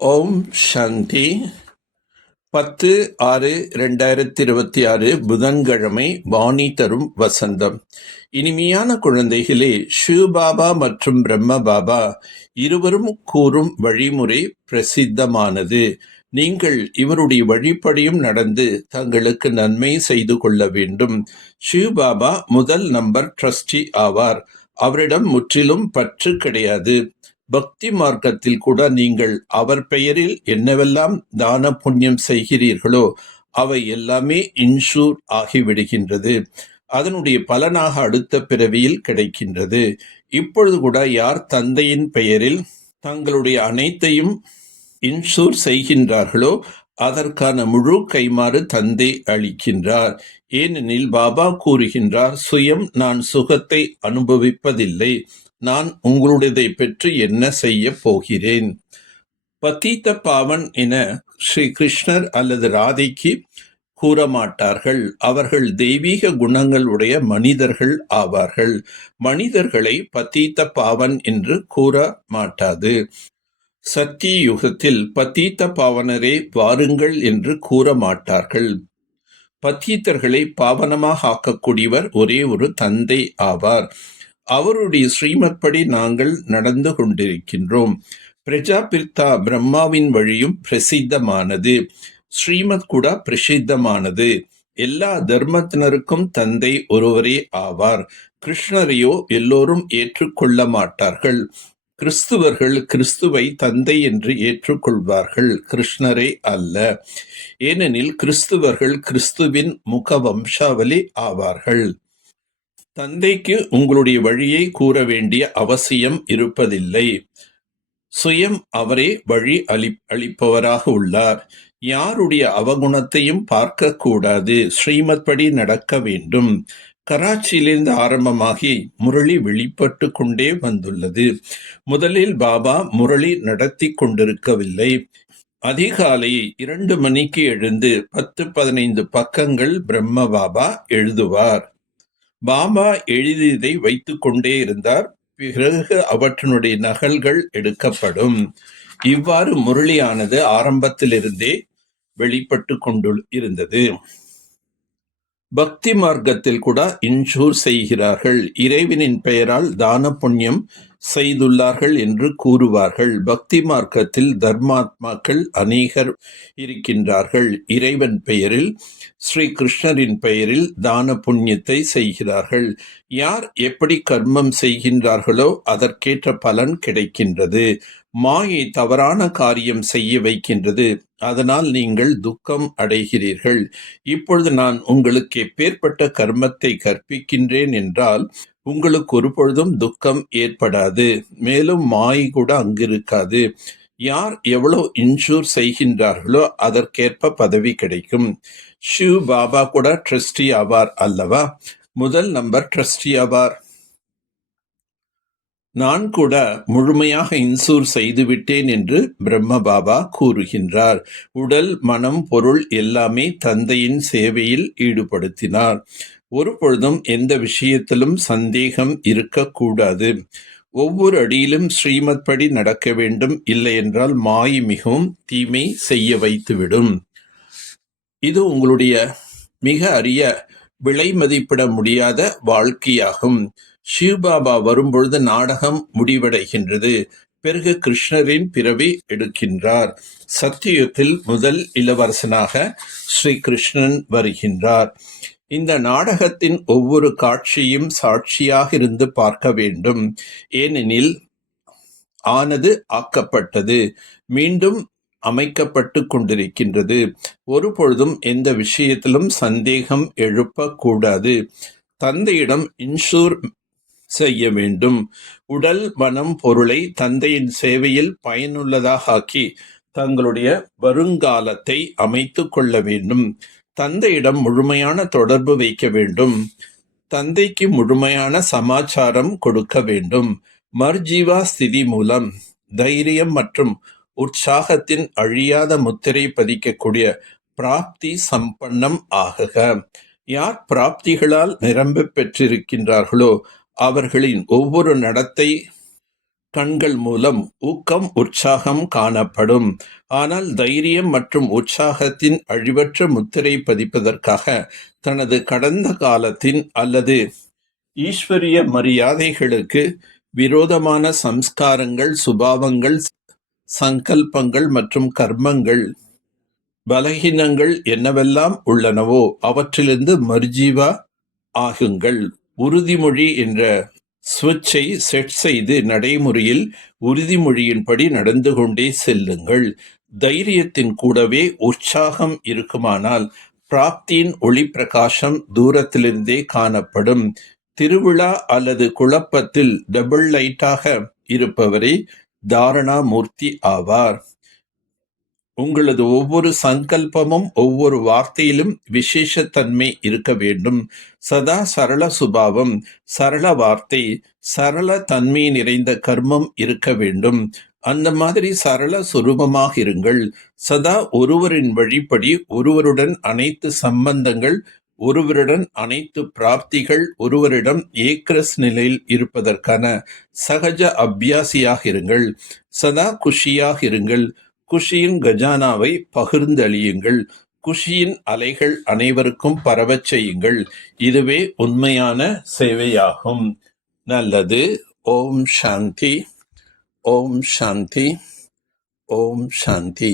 ஓம் சாந்தி. 10/6/2026 புதன்கிழமை. வாணி தரும் வசந்தம். இனிமையான குழந்தைகளே, சிவபாபா மற்றும் பிரம்ம பாபா இருவரும் கூறும் வழிமுறை பிரசித்தமானது. நீங்கள் இவருடைய வழிப்படியும் நடந்து தங்களுக்கு நன்மை செய்து கொள்ள வேண்டும். சிவபாபா முதல் நம்பர் ட்ரஸ்டி ஆவார். அவரிடம் முற்றிலும் பற்று கிடையாது. பக்தி மார்க்கத்தில் கூட நீங்கள் அவர் பெயரில் என்னவெல்லாம் தான புண்ணியம் செய்கிறீர்களோ அவை எல்லாமே இன்சூர் ஆகிவிடுகின்றது. அதனுடைய பலனாக அடுத்த பிறவியில் கிடைக்கின்றது. இப்பொழுது கூட யார் தந்தையின் பெயரில் தங்களுடைய அனைத்தையும் இன்சூர் செய்கின்றார்களோ அதற்கான முழு கைமாறு தந்தை அளிக்கின்றார். ஏனெனில் பாபா கூறுகின்றார், சுயம் நான் சுகத்தை அனுபவிப்பதில்லை, நான் உங்களுடையதை பெற்று என்ன செய்ய போகிறேன். பதீத்த பாவன் என ஸ்ரீ கிருஷ்ணர் அல்லது ராதைக்கு கூற மாட்டார்கள். அவர்கள் தெய்வீக குணங்கள் உடைய மனிதர்கள் ஆவார்கள். மனிதர்களை பதீத்த பாவன் என்று கூற மாட்டாது. சத்திய யுகத்தில் பதீத்த பாவனரே வாருங்கள் என்று கூற மாட்டார்கள். பதீத்தர்களை பாவனமாக ஆக்கக்கூடியவர் ஒரே ஒரு தந்தை ஆவார். அவருடைய ஸ்ரீமத் படி நாங்கள் நடந்து கொண்டிருக்கின்றோம். பிரஜாபிதா பிரம்மாவின் வழியும் பிரசித்தமானது. ஸ்ரீமத் கூட பிரசித்தமானது. எல்லா தர்மத்தினருக்கும் தந்தை ஒருவரே ஆவார். கிருஷ்ணரையோ எல்லோரும் ஏற்றுக்கொள்ள மாட்டார்கள். கிறிஸ்துவர்கள் கிறிஸ்துவை தந்தை என்று ஏற்றுக்கொள்வார்கள், கிருஷ்ணரை அல்ல. ஏனெனில் கிறிஸ்துவர்கள் கிறிஸ்துவின் முக வம்சாவளி ஆவார்கள். தந்தைக்கு உங்களுடைய வழியை கூற வேண்டிய அவசியம் இருப்பதில்லை. சுயம் அவரே வழி அளிப்பவராக உள்ளார். யாருடைய அவகுணத்தையும் பார்க்க கூடாது. ஸ்ரீமத் படி நடக்க வேண்டும். கராச்சியிலிருந்து ஆரம்பமாகி முரளி வெளிப்பட்டு கொண்டே வந்துள்ளது. முதலில் பாபா முரளி நடத்தி கொண்டிருக்கவில்லை. அதிகாலை 2 மணிக்கு எழுந்து 10-15 பக்கங்கள் பிரம்ம பாபா எழுதுவார். பாபா எழுதியதை வைத்துக் கொண்டே இருந்தார். பிறகு அவற்றினுடைய நகல்கள் எடுக்கப்படும். இவ்வாறு முரளியானது ஆரம்பத்திலிருந்தே வெளிப்பட்டு கொண்டு இருந்தது. பக்தி மார்க்கத்தில் கூட இன்சூர் செய்கிறார்கள். இறைவனின் பெயரால் தான புண்ணியம் செய்துள்ளார்கள் என்று கூறுவார்கள். பக்தி மார்க்கத்தில் தர்மாத்மாக்கள் அநேகர் இருக்கின்றார்கள். இறைவன் பெயரில், ஸ்ரீ கிருஷ்ணரின் பெயரில் தான புண்ணியத்தை செய்கிறார்கள். யார் எப்படி கர்மம் செய்கின்றார்களோ அதற்கேற்ற பலன் கிடைக்கின்றது. மாயை தவறான காரியம் செய்ய வைக்கின்றது. அதனால் நீங்கள் துக்கம் அடைகிறீர்கள். இப்பொழுது நான் உங்களுக்கு எப்பேற்பட்ட கர்மத்தை கற்பிக்கின்றேன் என்றால் உங்களுக்கு ஒரு பொழுதும் துக்கம் ஏற்படாது. மேலும் மாயை கூட அங்கிருக்காது. யார் எவ்வளவு இன்சூர் செய்கின்றார்களோ அதற்கேற்ப பதவி கிடைக்கும். சிவ் பாபா கூட ட்ரஸ்டி ஆவார் அல்லவா? முதல் நம்பர் ட்ரஸ்டி ஆவார். நான் கூட முழுமையாக இன்சூர் செய்துவிட்டேன் என்று பிரம்ம பாபா கூறுகின்றார். உடல், மனம், பொருள் எல்லாமே தந்தையின் சேவையில் ஈடுபடுத்தினார். ஒரு பொழுதும் எந்த விஷயத்திலும் சந்தேகம் இருக்கக்கூடாது. ஒவ்வொரு அடியிலும் ஸ்ரீமத் படி நடக்க வேண்டும். இல்லை என்றால் மாயை மிகவும் தீமை செய்ய வைத்துவிடும். இது உங்களுடைய மிக அரிய விலை மதிப்பிட முடியாத வாழ்க்கையாகும். சிவபாபா வரும்பொழுது நாடகம் முடிவடைகின்றது. பிறகு கிருஷ்ணரின் பிறவி எடுக்கின்றார். சத்தியுகத்தில் முதல் இளவரசனாக ஸ்ரீ கிருஷ்ணன் வருகின்றார். இந்த நாடகத்தின் ஒவ்வொரு காட்சியும் சாட்சியாக இருந்து பார்க்க வேண்டும். ஏனெனில் ஆனது ஆக்கப்பட்டது, மீண்டும் அமைக்கப்பட்டு கொண்டிருக்கின்றது. ஒரு பொழுதும் எந்த விஷயத்திலும் சந்தேகம் எழுப்பக்கூடாது. தந்தையிடம் இன்சூர் செய்ய வேண்டும். உடல், மனம், பொருளை தந்தையின் சேவையில் பயனுள்ளதாக ஆக்கி தங்களுடைய வருங்காலத்தை அமைத்து கொள்ள வேண்டும். தந்தையிடம் முழுமையான தொடர்பு வைக்க வேண்டும். தந்தைக்கு முழுமையான சமாச்சாரம் கொடுக்க வேண்டும். மர்ஜீவா ஸ்திதி மூலம் தைரியம் மற்றும் உற்சாகத்தின் அழியாத முத்திரை பதிக்கக்கூடிய பிராப்தி சம்பன்னம் ஆகுக. யார் பிராப்திகளால் நிரம்ப பெற்றிருக்கின்றார்களோ அவர்களின் ஒவ்வொரு நடத்தை கண்கள் மூலம் ஊக்கம், உற்சாகம் காணப்படும். ஆனால் தைரியம் மற்றும் உற்சாகத்தின் அழிவற்ற முத்திரை பதிப்பதற்காக தனது கடந்த காலத்தின் அல்லது ஈஸ்வரிய மரியாதைகளுக்கு விரோதமான சம்ஸ்காரங்கள், சுபாவங்கள், சங்கல்பங்கள் மற்றும் கர்மங்கள், பலகீனங்கள் என்னவெல்லாம் உள்ளனவோ அவற்றிலிருந்து மர்ஜீவா ஆகுங்கள். உறுதிமொழி என்ற சுவிட்சை செட் செய்து நடைமுறையில் உறுதிமொழியின்படி நடந்து கொண்டே செல்லுங்கள். தைரியத்தின் கூடவே உற்சாகம் இருக்குமானால் பிராப்தியின் ஒளி பிரகாசம் தூரத்திலிருந்தே காணப்படும். திருவிழா அல்லது குழப்பத்தில் டபுள் லைட்டாக இருப்பவரே தாரணாமூர்த்தி ஆவார். உங்களது ஒவ்வொரு சங்கல்பமும் ஒவ்வொரு வார்த்தையிலும் விசேஷத்தன்மை இருக்க வேண்டும். சதா சரள சுபாவம், சரள வார்த்தை, சரள தன்மை நிறைந்த கர்மம் இருக்க வேண்டும். அந்த மாதிரி சரள சுரூபமாக இருங்கள். சதா ஒருவரின் வழிப்படி ஒருவருடன் அனைத்து சம்பந்தங்கள், ஒருவருடன் அனைத்து பிராப்திகள், ஒருவரிடம் ஏக்ரஸ் நிலையில் இருப்பதற்கான சகஜ அபியாசியாக இருங்கள். சதா குஷியாக இருங்கள். குஷியின் கஜானாவை பகிர்ந்தளியுங்கள். குஷியின் அலைகள் அனைவருக்கும் பரவச் செய்யுங்கள். இதுவே உண்மையான சேவையாகும். நல்லது. ஓம் சாந்தி. ஓம் சாந்தி. ஓம் சாந்தி.